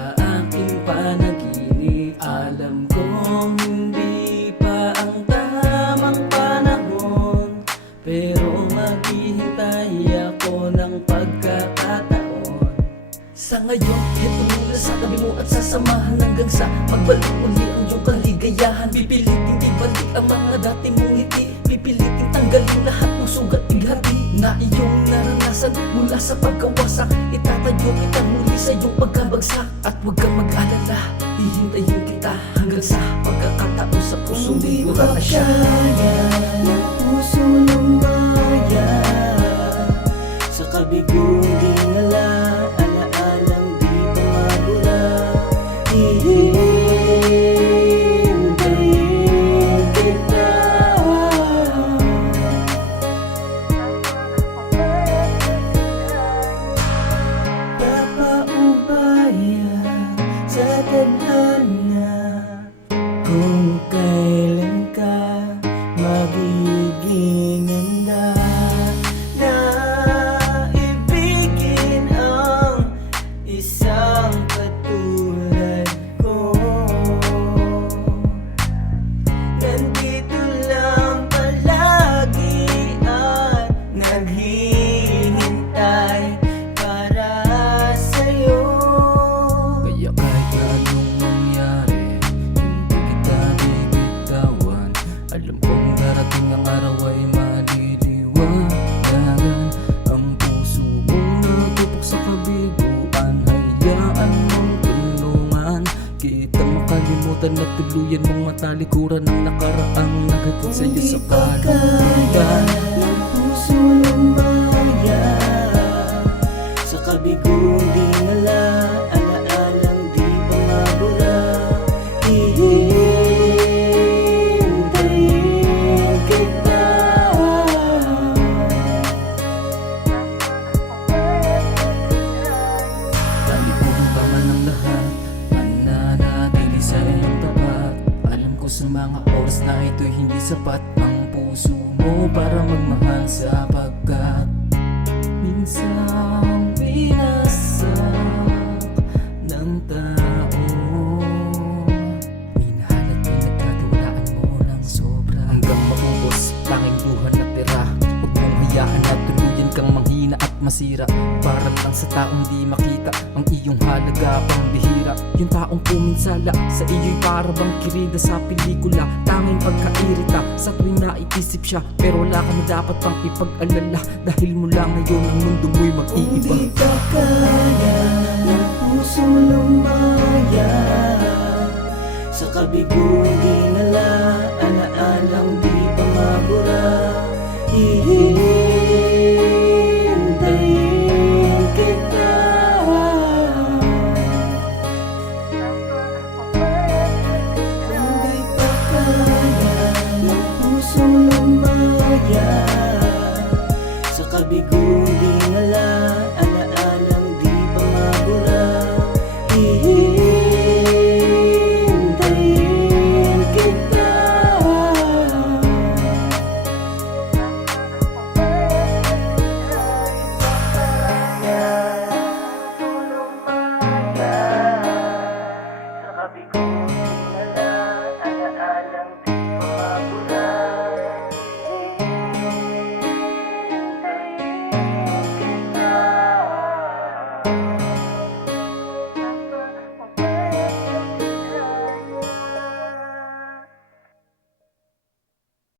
sa aking panaginip. Alam kong hindi pa ang tamang panahon, pero maghihintay ako ng pagkakataon. Sa ngayon, heto mula sa tabi mo at sasamahan hanggang sa magbalik uli ang iyong kaligayahan. Pipiliting ibalik ang mga dati mong ngiti, pipiliting tanggalin lahat ng sugat bighati na iyong naranasan mula sa pagkawasak. Itatayo kita muli sa iyong pagkabagsak, at huwag kang mag-alala, hihintayin kita hanggang sa pagkakataon sa pusong di mo na siya. Ng puso lumaya sa kabigong dinala, alaalang di pa mabura. Hihintayin kita. Papaubaya sa tadhana, kung kailan ka magiging handa na ibigin ang isang katulad ko. Nandito lang palagi at naghihintay para sa'yo. Kaya kahit na anong mangyari, hindi kita bibitawan. Alam kong darating ang araw ay maliliwanagan. Ang puso mong natupok sa kabiguan, hayaan mong tulungan kita makalimutan at tuluyan mong matalikuran ang nakaraang naghatid sa'yo sa kalulugan. Ng puso lumaya sa kabigong dinala, alaalang di pa mabura. Hihintayin kita. Talikuran pa man ang lahat, mananatili sa iyong tapat. Alam ko sa mga oras na ito'y hindi sapat ang puso mo para magmahal, sapagkat minsang binasak ng tao. Minahal at pinagkatiwalaan mo ng sobra, hanggang maubos tanging luha na tira. Huwag mong hayaan na tuluyan kang manghina at masira, para lang sa taong di makita ang iyong halaga pang bihira. Yung taong puminsala sa iyo'y para bang kirida sa pelikula, tanging pagkairita sa tuwing naiisip siya. Pero wala ka na dapat pang ipag-alala, dahil mula ngayon ang mundo mo'y mag-iiba. Kung di ka kaya ng puso lumaya sa kabigong dinala, alaalang di pa mabura. Hihintayin